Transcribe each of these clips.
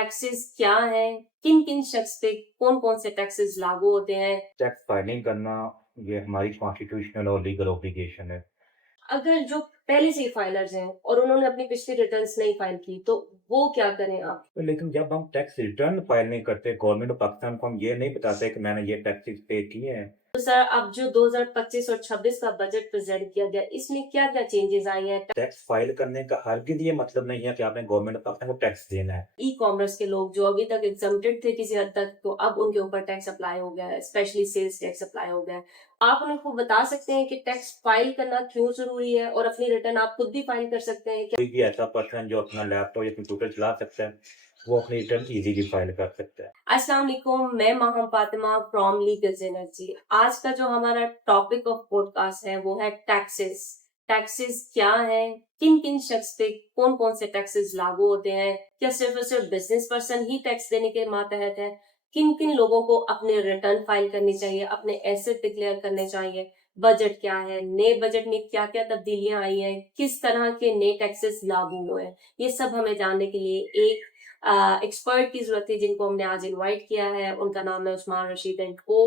Taxes क्या हैं? किन-किन शख्स पे कौन-कौन से टैक्सेस लागू होते हैं? टैक्स फाइलिंग करना ये हमारी कॉन्स्टिट्यूशनल और लीगल ऑब्लिगेशन है। अगर जो पहले से ही फाइलर्स हैं और उन्होंने अपनी पिछली रिटर्न्स नहीं फाइल की, तो वो क्या करें आप? तो लेकिन जब हम टैक्स रिटर्न फाइल नहीं करते, गवर्नमेंट ऑफ पाकिस्तान को हम ये नहीं बताते कि मैंने ये टैक्सेस पे किए हैं। तो सर अब जो 2025 और 26 का बजट प्रेज़ेंट किया गया, इसमें क्या-क्या चेंजेस आई हैं? टैक्स फाइल करने का हरगिज़ ये मतलब नहीं है कि आपने गवर्नमेंट ऑफ पाकिस्तान को टैक्स देना है। ई-कॉमर्स के लोग जो अभी तक एग्ज़म्प्टेड थे किसी हद तक, तो अब उनके ऊपर टैक्स अप्लाई हो गया है, स्पेशली सेल्स टैक्स अप्लाई हो गया है। आप उनको बता सकते हैं कि टैक्स फाइल करना क्यों ज़रूरी है और अपनी रिटर्न आप खुद भी फाइल कर सकते हैं क्या? कोई भी ऐसा पर्सन जो अपना लैपटॉप या कंप्यूटर चला सकता है, वो अपनी रिटर्न ईज़िली फाइल कर सकता है। अस्सलाम वालेकुम, मैं Maham Fatima from legal energy. आज का जो हमारा टॉपिक ऑफ पॉडकास्ट है वो है टैक्सेस। टैक्सेस क्या है? किन-किन शख्स पे कौन-कौन से टैक्सेस लागू होते हैं? क्या सिर्फ और सिर्फ बिजनेस पर्सन ही टैक्स देने के मातहत है? किन-किन लोगों को अपने रिटर्न फाइल करनी चाहिए? अपने एसेट डिक्लेयर करने चाहिए? बजट क्या है? नए बजट में क्या-क्या तब्दीलियां आई हैं? किस तरह के नए टैक्सेस लागू हुए हैं? ये सब हमें जानने के लिए एक एक्सपर्ट की ज़रूरत थी जिनको हमने आज इनवाइट किया है। उनका नाम है उस्मान रशीद एंड को।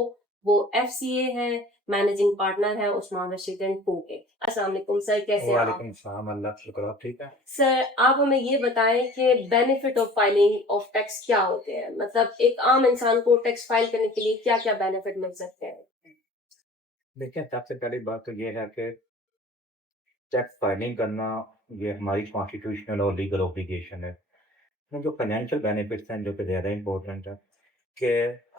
वो एफसीए हैं, मैनेजिंग पार्टनर हैं उस्मान रशीद एंड को के। अस्सलाम वालेकुम सर, कैसे हैं आप? वालेकुम सलाम, अल्लाह का शुक्र, आप ठीक है? सर, आप हमें ये बताएँ कि benefit of filing of tax क्या होते हैं? मतलब एक आम इंसान को टैक्स फाइल करने के लिए क्या-क्या बेनिफिट मिल सकते हैं? देखिए, सबसे पहली बात तो ये है कि टैक्स फाइलिंग करना ये हमारी कॉन्स्टिट्यूशनल और लीगल ऑब्लिगेशन है। इसमें जो फाइनेंशियल बेनिफिट्स हैं जो कि ज़्यादा इम्पोर्टेंट है कि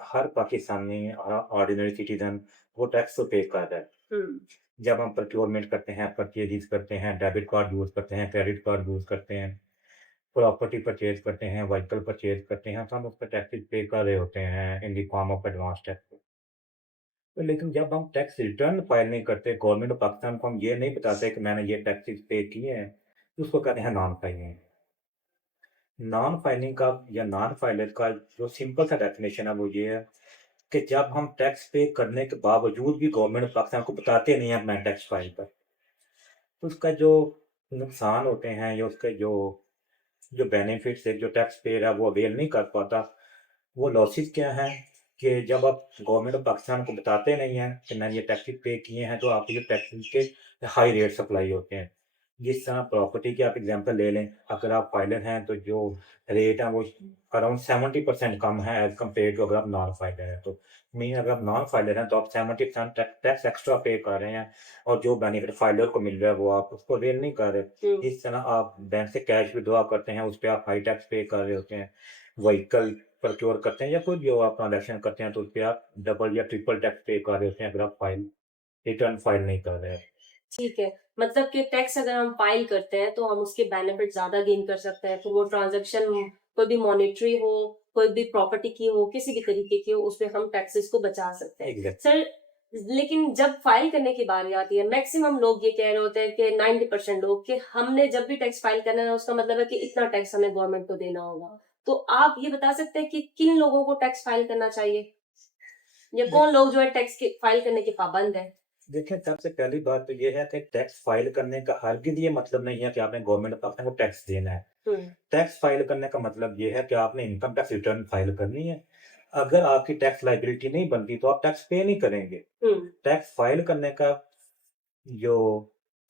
हर पाकिस्तानी ऑर्डिनरी सिटीज़न वो टैक्स तो पे कर रहा है। हुँ। जब हम प्रोक्योरमेंट करते हैं, परचेज़ेज़ करते हैं, डेबिट कार्ड यूज़ करते हैं, क्रेडिट कार्ड यूज़ करते हैं, प्रॉपर्टी परचेज़ करते हैं, व्हीकल परचेज़ करते हैं, तो हम उस पे टैक्सेस पे कर रहे होते हैं in the form of advance tax. तो लेकिन जब हम टैक्स रिटर्न फाइल नहीं करते, गवर्नमेंट ऑफ पाकिस्तान को हम ये नहीं बताते कि मैंने ये टैक्सेस पे किए हैं, तो उसको कहते हैं नॉन फाइलिंग। नॉन फाइलिंग का या नॉन फाइलर का जो सिंपल सा डेफिनेशन है वो ये है कि जब हम टैक्स पे करने के बावजूद भी गवर्नमेंट ऑफ पाकिस्तान को बताते नहीं हैं मैं टैक्स फाइल कर, तो उसका जो नुकसान होते हैं या उसके जो जो बेनिफिट्स है, जो टैक्स पेयर है वो अवेल नहीं कर पाता। वो लॉसेस क्या हैं कि जब आप गवर्नमेंट ऑफ पाकिस्तान को बताते नहीं हैं कि मैंने ये टैक्सेस पे किए हैं, तो आपके जो टैक्सेस के हाई रेट्स अप्लाई होते हैं। जिस तरह प्रॉपर्टी की आप एग्जांपल ले लें, अगर आप फाइलर हैं तो जो रेट है वो अराउंड 70% कम है एज़ कम्पेयर टू अगर आप नॉन फाइलर हैं तो। मीन अगर आप नॉन फाइलर हैं तो आप 70% टैक्स एक्स्ट्रा पे कर रहे हैं और जो बेनिफिट फाइलर को मिल रहा है वो आप उसको अवेल नहीं कर हुँ। रहे। इस तरह आप बैंक से कैश विथड्रॉ करते हैं, उस पे आप हाई टैक्स पे कर रहे होते हैं। व्हीकल प्रोक्योर करते हैं या कोई भी हो आप ट्रांज़ैक्शन करते हैं तो उसपे आप डबल या ट्रिपल टैक्स पे कर रहे होते हैं अगर आप रिटर्न फाइल नहीं कर रहे हैं। ठीक है। मतलब कि टैक्स अगर हम फाइल करते हैं तो हम उसके बेनिफिट ज़्यादा गेन कर सकते हैं। फिर वो ट्रांज़ैक्शन कोई भी मॉनेटरी हो, कोई भी प्रॉपर्टी की हो, किसी भी तरीके की हो, उसपे हम टैक्सेस को बचा सकते हैं। एग्ज़ैक्ट सर, लेकिन जब फाइल करने की बारी आती है, मैक्सिमम लोग ये कह रहे होते हैं कि 90% लोग कि हमने जब भी टैक्स फाइल करना है उसका मतलब है कि इतना टैक्स हमें गवर्नमेंट को देना होगा। तो आप ये बता सकते हैं कि किन लोगों को टैक्स फाइल करना चाहिए? या दे कौन लोग जो है टैक्स के फाइल करने के पाबंद हैं? देखिए, सबसे पहली बात तो ये है कि टैक्स फाइल करने का हरगिज़ ये मतलब नहीं है कि आपने गवर्नमेंट ऑफ पाकिस्तान को टैक्स देना है। हुँ। टैक्स फाइल करने का मतलब ये है कि आपने इनकम टैक्स रिटर्न फाइल करनी है। अगर आपकी टैक्स लायबिलिटी नहीं बनती तो आप टैक्स पे नहीं करेंगे। हुँ। टैक्स फाइल करने का जो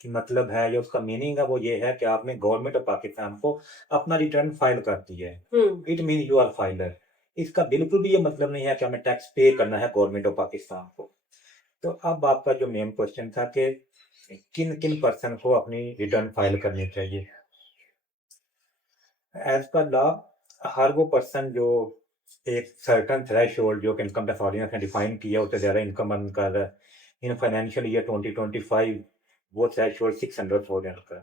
मतलब है या उसका मीनिंग है वो ये है कि आपने गवर्नमेंट ऑफ पाकिस्तान को अपना रिटर्न फाइल कर दिया है। हुँ। It mean you are filer. इसका बिल्कुल भी ये मतलब नहीं है कि हमें टैक्स पे करना है गवर्नमेंट ऑफ पाकिस्तान को। तो अब आपका जो मेन क्वेश्चन था कि किन-किन पर्सन को अपनी रिटर्न फाइल करनी चाहिए। एज़ पर लॉ हर वो पर्सन जो एक सर्टेन थ्रेशोल्ड जो कि इनकम टैक्स ऑर्डिनेंस ने डिफाइन किया है उससे ज़्यादा इनकम अर्न कर रहा है। इन फाइनेंशियल ईयर 2025 वो थ्रेशोल्ड 600 हो जाता है।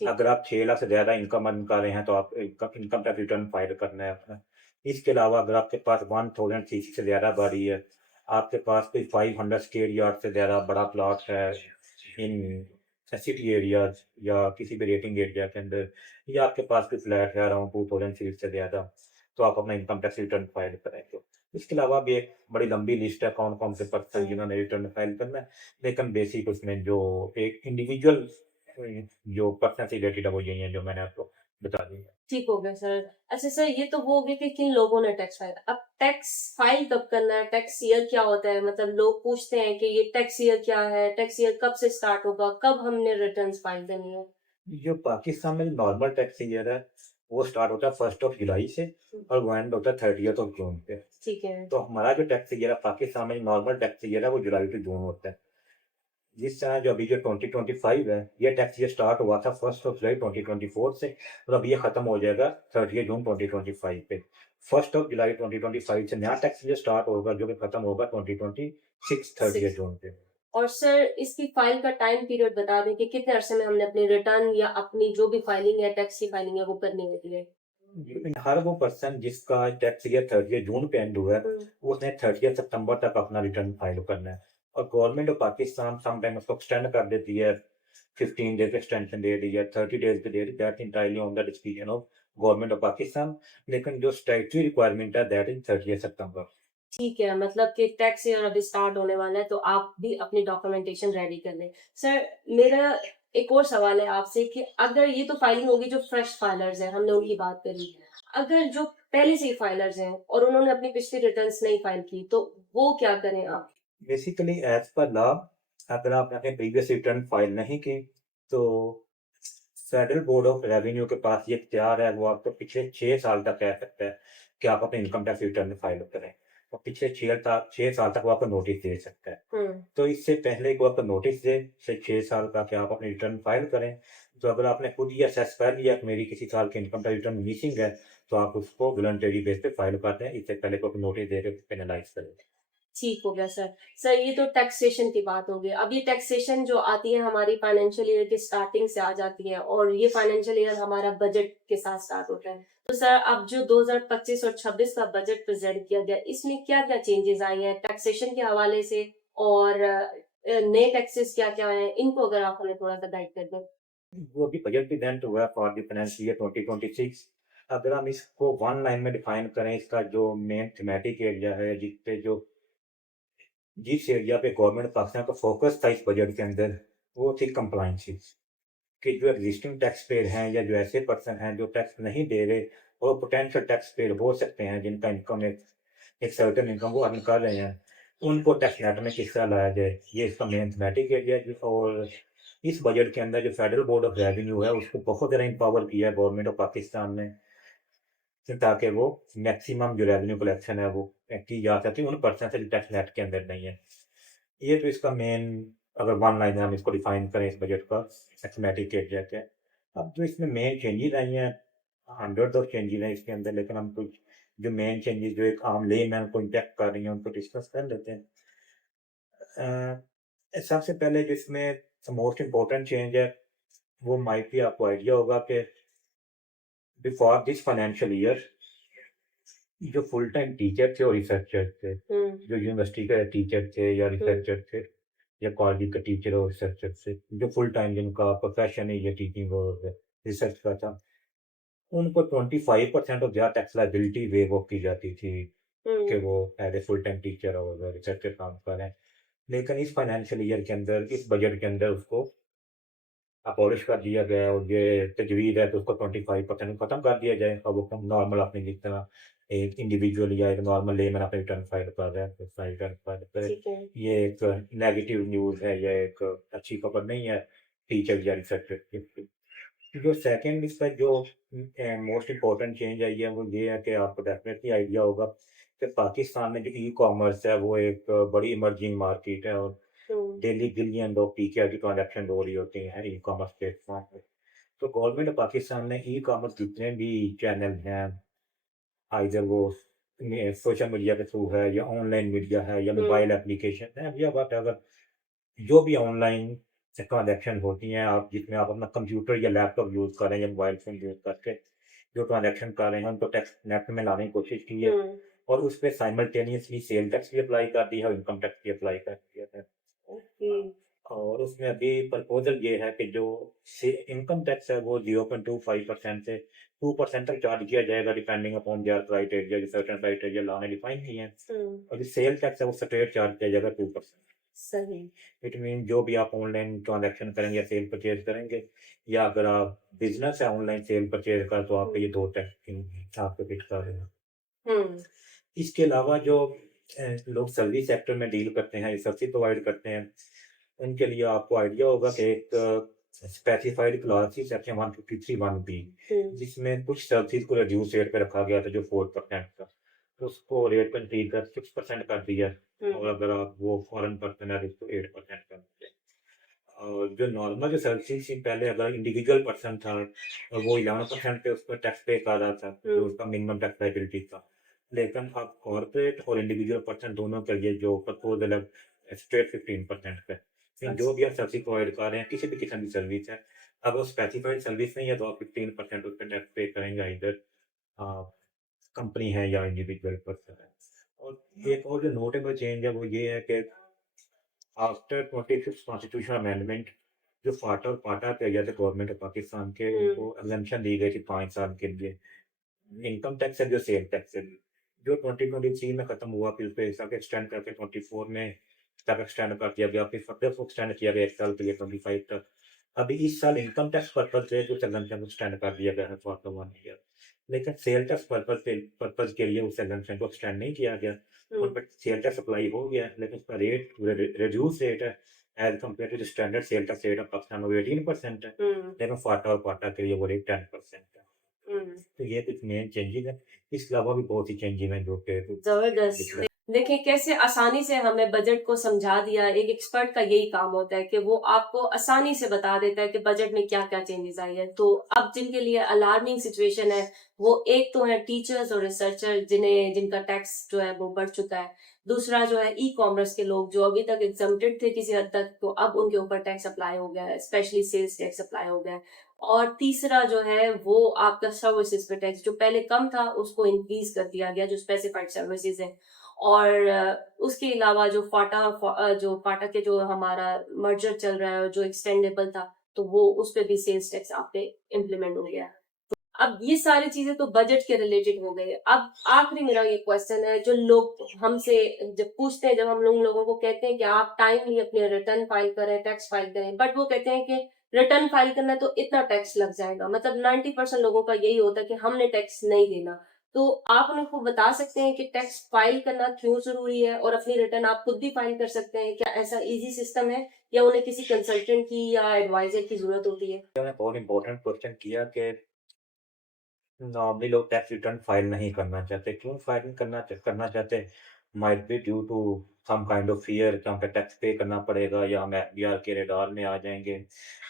ठीक अगर आप 6 लाख से ज़्यादा इनकम अर्न कर रहे हैं तो आप income income tax return file करना है अपना। इसके अलावा अगर आपके पास 1000 सीसी से ज़्यादा गाड़ी है, आपके पास कोई 500 स्क्वायर यार्ड से ज़्यादा बड़ा प्लॉट है इन सिटी एरियाज़ या किसी भी रेटिंग एरिया के अंदर, या आपके पास कोई फ्लैट है अराउंड 2000 सीट से ज़्यादा, तो आप अपना इनकम टैक्स रिटर्न फाइल करेंगे। इसके अलावा भी एक बड़ी लंबी लिस्ट है कौन-कौन से पर्सन है। जिन्होंने रिटर्न फाइल करना है, लेकिन बेसिक उसमें जो एक इंडिविजुअल जो पर्सन से रिलेटेड है वो यही है जो मैंने आपको बता दीजिए। ठीक हो गया सर। अच्छा सर, ये तो वो हो गया कि किन लोगों ने टैक्स फाइल, अब टैक्स फाइल कब करना है, टैक्स ईयर क्या होता है, मतलब लोग पूछते हैं कि ये टैक्स ईयर क्या है, टैक्स ईयर कब से स्टार्ट होगा, कब हमने रिटर्न्स फाइल करनी है? जो पाकिस्तान में नॉर्मल टैक्स ईयर है, वो स्टार्ट होता है 1st ऑफ जुलाई से और वो एंड होता है 30th ऑफ जून पे। ठीक है। तो हमारा जो टैक्स ईयर है पाकिस्तान में, नॉर्मल टैक्स ईयर है, वो जुलाई टू जून होता है। जिस तरह जो अभी जो 2025 है, ये टैक्स ईयर स्टार्ट हुआ था 1st ऑफ जुलाई 2024 से और अब ये खत्म हो जाएगा 30 जून 2025 पे। 1st ऑफ जुलाई 2025 से नया टैक्स ईयर स्टार्ट होगा जो कि खत्म होगा 2026 30 सिक्स। जून पे। और सर, इसकी फाइल का टाइम पीरियड बता दें कि कितने अरसे में हमने अपनी रिटर्न या अपनी जो भी फाइलिंग है, टैक्स की फाइलिंग है, वो करनी होती है? हर वो पर्सन जिसका टैक्स ईयर 30 जून पे एंड हुआ है, हम्म। उसने 30 सितंबर तक अपना रिटर्न फाइल करना है। और गवर्नमेंट ऑफ पाकिस्तान समटाइम उसको एक्सटेंड कर देती है, 15 डेज एक्सटेंशन दे दी है, 30 डेज पे दे दी, that entirely on the decision of government of Pakistan. लेकिन जो स्टैट्यूटरी रिक्वायरमेंट है दैट इज 30 सितंबर। ठीक है, मतलब कि टैक्स ईयर अभी स्टार्ट होने वाला है, तो आप भी अपनी डॉक्यूमेंटेशन रेडी कर लें। सर, मेरा एक और सवाल है आपसे कि अगर ये तो फाइलिंग होगी जो फ्रेश फाइलर्स हैं, हमने उनकी बात करी। अगर जो पहले से ही फाइलर्स हैं और उन्होंने अपनी पिछली रिटर्न्स नहीं फाइल की, तो वो क्या करें आप? बेसिकली एज पर लॉ, अगर आपने अपने प्रीवियस रिटर्न फाइल नहीं की, तो फेडरल बोर्ड ऑफ रेवेन्यू के पास ये इख्तियार है, वो आपको पिछले 6 साल तक कह सकता है कि आप अपने इनकम टैक्स रिटर्न फाइल करें और पिछले 6 साल तक वो आपको नोटिस दे सकता है। हम्म। तो इससे पहले को आपको नोटिस दे से 6 साल का कि आप अपनी रिटर्न फाइल करें, तो अगर आपने खुद ये असेस कर लिया कि मेरी किसी साल की इनकम टैक्स रिटर्न मिसिंग है, तो आप उसको वॉलंटरी बेस पे फाइल कर दें, इससे पहले को नोटिस दे के पेनलाइज करें। ठीक हो गया सर। सर, ये तो टैक्सेशन की बात हो गई। अब ये टैक्सेशन जो आती है हमारी फाइनेंशियल ईयर की स्टार्टिंग से आ जाती है और ये फाइनेंशियल ईयर हमारा बजट के साथ स्टार्ट होता है। तो सर, अब जो 2025 और 26 का बजट प्रेजेंट किया गया, इसमें क्या-क्या चेंजेस आई हैं टैक्सेशन के हवाले से, और नए टैक्सेस क्या-क्या हैं? इनको अगर आप हमें थोड़ा-सा गाइड कर दें। वो अभी बजट प्रेजेंट हुआ है फॉर द फाइनेंशियल ईयर 2026। अगर हम इसको वन लाइन में डिफाइन करें, इसका जो मेन थीमेटिक एरिया है, जिस एरिया पे गवर्नमेंट पाकिस्तान का फोकस था इस बजट के अंदर, वो थी कंप्लायंस कि जो एग्जिस्टिंग टैक्स पेयर हैं या जो ऐसे पर्सन हैं जो टैक्स नहीं दे रहे और पोटेंशियल टैक्स पेयर हो सकते हैं, जिनका इनकम एक सर्टेन इनकम वो अर्न कर रहे हैं, उनको टैक्स नेट में किस तरह लाया जाए, ये इसका मेन थीमेटिक एरिया है। और इस बजट के अंदर जो फेडरल बोर्ड ऑफ रेवेन्यू है, उसको बहुत ज़्यादा एम्पावर किया है गवर्नमेंट ऑफ पाकिस्तान ने, ताकि वो मैक्सिमम जो रेवेन्यू कलेक्शन है वो की जा सके उन पर्सन से जो टैक्स नेट के अंदर नहीं है। ये तो इसका मेन, अगर वन लाइन में हम इसको डिफाइन करें इस बजट का, सिस्टमैटिक एरिया क्या है। अब जो इसमें मेन चेंजेस आई हैं, हंड्रेड ऑफ चेंजेस हैं इसके अंदर, लेकिन हम कुछ जो मेन चेंजेस जो एक आम लेमैन को इम्पैक्ट कर रही हैं उनको डिस्कस कर लेते हैं। सबसे पहले जो इसमें मोस्ट इम्पोर्टेंट चेंज है, वो माइट भी आपको आइडिया होगा कि बिफोर दिस फाइनेंशियल ईयर, जो फुल टाइम टीचर थे और रिसर्चर थे, जो यूनिवर्सिटी के टीचर थे या रिसर्चर थे या कॉलेज का टीचर और रिसर्चर थे, जो फुल टाइम जिनका प्रोफेशन है या टीचिंग और रिसर्च का था, उनको 25% of their tax liability waive off की जाती थी कि वो as a full time teacher और रिसर्चर काम करें। लेकिन इस फाइनेंशियल ईयर के अंदर, इस बजट के अंदर उसको अबॉलिश कर दिया गया है और ये तजवीज़ है कि उसको 25% खत्म कर दिया जाए और वो नॉर्मल अपनी जिस तरह एक इंडिविजुअल या एक नॉर्मल लेमैन अपनी रिटर्न फाइल कर रहा है, तो फाइल कर फाइल करे। ठीक है। ये एक नेगेटिव न्यूज़ है, ये एक अच्छी खबर नहीं है टीचर या रिसर्चर के लिए। जो सेकंड इसका जो मोस्ट इम्पोर्टेंट चेंज आई है वो ये है कि आपको डेफिनेटली आइडिया होगा कि पाकिस्तान में जो ई-कॉमर्स है वो एक बड़ी इमर्जिंग मार्केट है और हुँ। डेली बिलियन लोग पीके की ट्रांजैक्शन हो रही होती हैं ई-कॉमर्स प्लेटफॉर्म पे। तो गवर्नमेंट ऑफ पाकिस्तान ने ई-कॉमर्स जितने भी चैनल हैं, आइदर वो सोशल मीडिया के थ्रू है या ऑनलाइन मीडिया है या हुँ। मोबाइल एप्लीकेशन है या वॉटएवर, जो भी ऑनलाइन ट्रांजैक्शन होती हैं, आप जिसमें आप अपना कंप्यूटर या लैपटॉप यूज़ कर रहे हैं या मोबाइल फ़ोन यूज़ करके जो ट्रांजैक्शन कर रहे हैं, उनको टैक्स नेट में लाने की कोशिश की है हुँ। और उस पे साइमल्टेनियसली सेल टैक्स भी अप्लाई कर दिया है और इनकम टैक्स भी अप्लाई कर दिया है। ओके। और उसमें अभी प्रपोज़ल ये है कि जो से इनकम टैक्स है वो 0.25% से 2% तक चार्ज किया जाएगा डिपेंडिंग अपॉन देयर क्राइटेरिया, जो सर्टेन क्राइटेरिया लॉ ने डिफाइन किए हैं। हुँ। और जो सेल टैक्स है वो स्ट्रेट चार्ज किया जाएगा 2%। सही। इट मीन जो भी आप ऑनलाइन ट्रांजैक्शन करेंगे या सेल परचेज़ करेंगे या अगर आप बिज़नेस है ऑनलाइन सेल परचेज़ का तो आपके हुँ, ये 2 टैक्स आपको फिट कर देगा। हुँ, इसके अलावा जो लोग सर्विस सेक्टर में डील करते हैं, सर्विस प्रोवाइड करते हैं, उनके लिए आपको आइडिया होगा कि एक स्पेसिफाइड क्लॉज़ थी सेक्शन 153(1) बी, हुँ, जिसमें कुछ सर्विसेज़ को रिड्यूस रेट पे रखा गया था जो 4% था। तो उसको रेट पे इंक्रीज़ कर 6% कर दिया और हुँ, अगर आप वो फॉरेन पर्सन है तो उसको 8% कर दिया। और जो नॉर्मल जो सर्विसेज़ थी पहले अगर इंडिविजुअल पर्सन था, वो 11% पे उसपे टैक्स पे कर रहा था, जो हुँ, उसका मिनिमम टैक्स लायबिलिटी था। लेकिन अब कॉर्पोरेट और इंडिविजुअल पर्सन दोनों के लिए जो प्रपोज़ल है स्ट्रेट 15% पे। फिर जो भी अच्छा। आप सर्विस प्रोवाइड कर रहे हैं, किसी भी किस्म की सर्विस है, अब वो स्पेसिफाइड सर्विस नहीं है तो आप 15% उस पे टैक्स पे करेंगे आइदर अ, कंपनी है या इंडिविजुअल पर्सन है। और एक और जो नोटेबल चेंज है वो ये है कि आफ्टर 26th कॉन्स्टिट्यूशन अमेंडमेंट जो फाटा और पाटा किया गया था गवर्नमेंट ऑफ पाकिस्तान के हुँ, उनको एग्जम्पशन दी गई थी 5 साल के लिए। इनकम टैक्स है जो सेल टैक्स है, जो 2023 में खत्म हुआ फिर उसको 1 साल का एक्सटेंड करके 24 में तक एक्सटेंड कर दिया गया, फिर फर्दर उसको एक्सटेंड किया गया 1 साल के लिए 25 तक। अभी इस साल इनकम टैक्स पर्पज़ से कुछ एग्जम्पशन को एक्सटेंड कर दिया गया है फॉर द 1 ईयर। लेकिन सेल टैक्स पर्पज़ के लिए उस एग्जम्पशन को एक्सटेंड नहीं किया गया। और हुँ, बट सेल टैक्स अप्लाई हो गया है, लेकिन उसका रेट रिड्यूस रेट है as compare to the standard sale tax rate of Pakistan में वो 18% है, हुँ, लेकिन फाटा और पाटा के लिए वो रेट 10% है। हुँ। तो ये कुछ मेन चेंजेज़ हैं। इसके अलावा भी बहुत सी चेंजेज़ हैं जो कि ज़बरदस्त। पिछले देखिए कैसे आसानी से हमें बजट को समझा दिया। एक एक्सपर्ट का यही काम होता है कि वो आपको आसानी से बता देता है कि बजट में क्या-क्या चेंजेज़ आई हैं। तो अब जिनके लिए अलार्मिंग सिचुएशन है, वो एक तो है टीचर्स और रिसर्चर जिनका टैक्स जो है वो बढ़ चुका है। दूसरा जो है ई-कॉमर्स के लोग जो अभी तक एग्ज़म्प्टेड थे किसी हद तक, तो अब उनके ऊपर टैक्स अप्लाई हो गया है, स्पेशली सेल्स टैक्स अप्लाई हो गया है। और तीसरा जो है वो आपका सर्विसेज़ पे टैक्स जो पहले कम था उसको इंक्रीज़ कर दिया गया जो स्पेसिफाइड सर्विसेज़ हैं। और उसके अलावा जो फाटा के जो हमारा मर्जर चल रहा है और जो एक्सटेंडेबल था, तो वो उस पे भी सेल्स टैक्स आप पे इम्प्लीमेंट हो गया है। अब ये सारी चीज़ें तो बजट के रिलेटेड हो गई। अब आखिरी मेरा ये क्वेश्चन है जो लोग हमसे जब पूछते हैं, जब हम लोगों को कहते हैं कि आप टाइमली अपने रिटर्न फाइल करें, टैक्स फाइल करें, बट वो कहते हैं कि रिटर्न फाइल करना है तो इतना टैक्स लग जाएगा। मतलब 90% लोगों का यही होता है कि हमने टैक्स नहीं देना। तो आप उनको बता सकते हैं कि टैक्स फाइल करना क्यों ज़रूरी है और अपनी रिटर्न आप खुद भी फाइल कर सकते हैं? क्या ऐसा ईज़ी सिस्टम है या उन्हें किसी कंसल्टेंट की या एडवाइज़र की ज़रूरत होती है? मैंने बहुत इम्पोर्टेंट क्वेश्चन किया कि नॉर्मली लोग टैक्स रिटर्न फाइल नहीं करना चाहते। क्यों फाइल नहीं करना चाहते? Might be due to some kind of fear कि हमें टैक्स पे करना पड़ेगा या हम एफबीआर के रडार में आ जाएँगे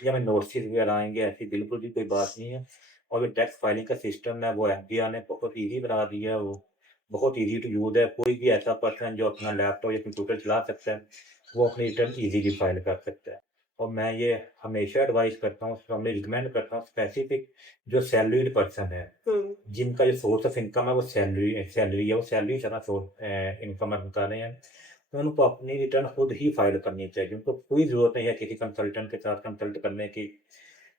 या हमें नोटिस वगैरह आएँगे, ऐसी बिल्कुल भी कोई बात नहीं है। और जो टैक्स फाइलिंग का सिस्टम है वो एफबीआर ने बहुत ईज़ी बना दिया है वो, बहुत ईज़ी टू यूज़ है। कोई भी ऐसा पर्सन जो अपना लैपटॉप या कंप्यूटर चला सकता है, वो अपनी रिटर्न ईज़िली फाइल कर सकता है। और मैं ये हमेशा एडवाइस करता हूँ, फैमिली रिकमेंड करता हूँ स्पेसिफिक जो सैलरीड पर्सन है, हुँ, जिनका जो सोर्स ऑफ इनकम है वो सैलरी है, वो सैलरी से अपना इनकम अर्न कर रहे हैं, तो उनको अपनी रिटर्न खुद ही फाइल करनी चाहिए। उनको कोई ज़रूरत नहीं है किसी कंसल्टेंट के साथ कंसल्ट करने की।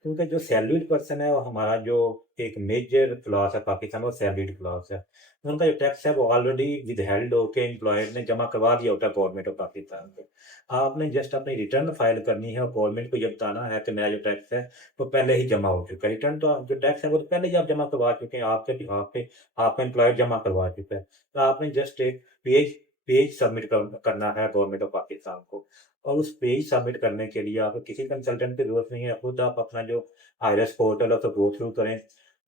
क्योंकि जो सैलरीड पर्सन है वो हमारा जो एक मेजर क्लास है पाकिस्तान में वो सैलरीड क्लास है। उनका जो टैक्स है वो ऑलरेडी विथहेल्ड होके एम्प्लॉयर ने जमा करवा दिया होता है गवर्नमेंट ऑफ पाकिस्तान को। आपने जस्ट अपनी रिटर्न फाइल करनी है और गवर्नमेंट को ये बताना है कि मेरा जो टैक्स है वो पहले ही जमा हो चुका है। रिटर्न तो जो टैक्स है वो तो पहले ही आप जमा करवा चुके हैं, आपके बिहाफ पे आपका एम्प्लॉयर जमा करवा चुका है। तो आपने जस्ट एक पेज पेज सबमिट करना है गवर्नमेंट ऑफ पाकिस्तान को। और उस पेज सबमिट करने के लिए आपको किसी कंसल्टेंट की ज़रूरत नहीं है, खुद आप अपना जो आईआरएस पोर्टल है उसको गो थ्रू करें।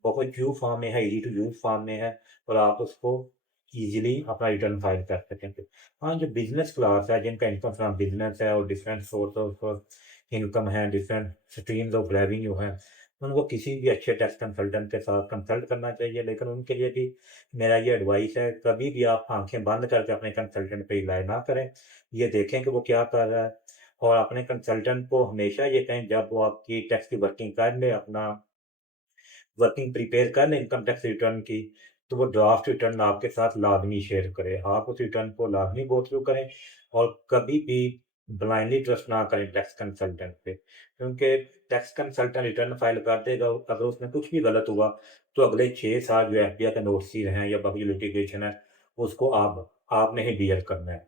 बहुत क्यू फॉर्म में है, ईज़ी टू यूज़ फॉर्म में है और आप उसको ईज़िली अपना रिटर्न फाइल कर सकेंगे। हाँ, जो बिज़नेस क्लास है, जिनका इनकम फ्रॉम बिज़नेस है और डिफरेंट सोर्स ऑफ इनकम है, डिफरेंट स्ट्रीम्स ऑफ रेवेन्यू हैं, उनको किसी भी अच्छे टैक्स कंसल्टेंट के साथ कंसल्ट करना चाहिए। लेकिन उनके लिए भी मेरा ये एडवाइस है, कभी भी आप आँखें बंद करके अपने कंसल्टेंट पे रिलाय ना करें। ये देखें कि वो क्या कर रहा है और अपने कंसल्टेंट को हमेशा ये कहें जब वो आपकी टैक्स की वर्किंग कर ले, अपना वर्किंग प्रिपेयर कर लें इनकम टैक्स रिटर्न की, तो वो ड्राफ्ट रिटर्न आपके साथ लाज़मी शेयर करें। आप उस रिटर्न को लाज़मी गो थ्रू करें और कभी भी ब्लाइंडली ट्रस्ट ना करें टैक्स कंसल्टेंट पे। क्योंकि टैक्स कंसल्टेंट रिटर्न फाइल कर देगा, अगर उसमें कुछ भी गलत हुआ, तो अगले 6 साल जो एफडीआई के नोटिस हैं या बाकी जो लिटिगेशन है, उसको आपने ही बियर करना है।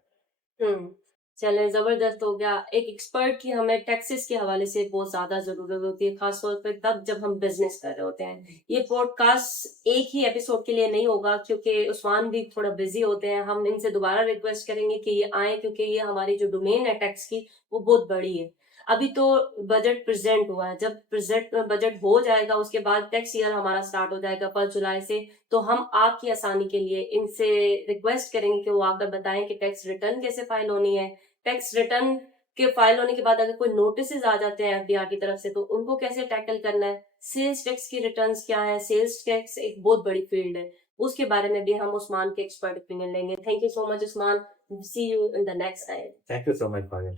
हुँ। चलें, ज़बरदस्त हो गया। एक एक्सपर्ट की हमें टैक्सेस के हवाले से बहुत ज़्यादा ज़रूरत होती है, ख़ास तौर पे तब जब हम बिज़नेस कर रहे होते हैं। ये पॉडकास्ट एक ही एपिसोड के लिए नहीं होगा क्योंकि उस्मान भी थोड़ा बिज़ी होते हैं। हम इनसे दोबारा रिक्वेस्ट करेंगे कि ये आएँ क्योंकि ये हमारी जो डोमेन है टैक्स की, वो बहुत बड़ी है। अभी तो बजट प्रेज़ेंट हुआ है, जब बजट हो जाएगा उसके बाद टैक्स ईयर हमारा स्टार्ट हो जाएगा 1 जुलाई से, तो हम आपकी आसानी के लिए इनसे रिक्वेस्ट करेंगे कि वो आकर बताएँ कि टैक्स रिटर्न कैसे फ़ाइल होनी है, टैक्स रिटर्न के फाइल होने के बाद अगर कोई नोटिसेस आ जाते हैं एफडीआर की तरफ से तो उनको कैसे टैकल करना है, सेल्स टैक्स की रिटर्न्स क्या है, सेल्स टैक्स एक बहुत बड़ी फील्ड है, उसके बारे में भी हम उस्मान के एक्सपर्ट ओपिनियन लेंगे। Thank you so much Usman, see you in the next time. Thank you so much for your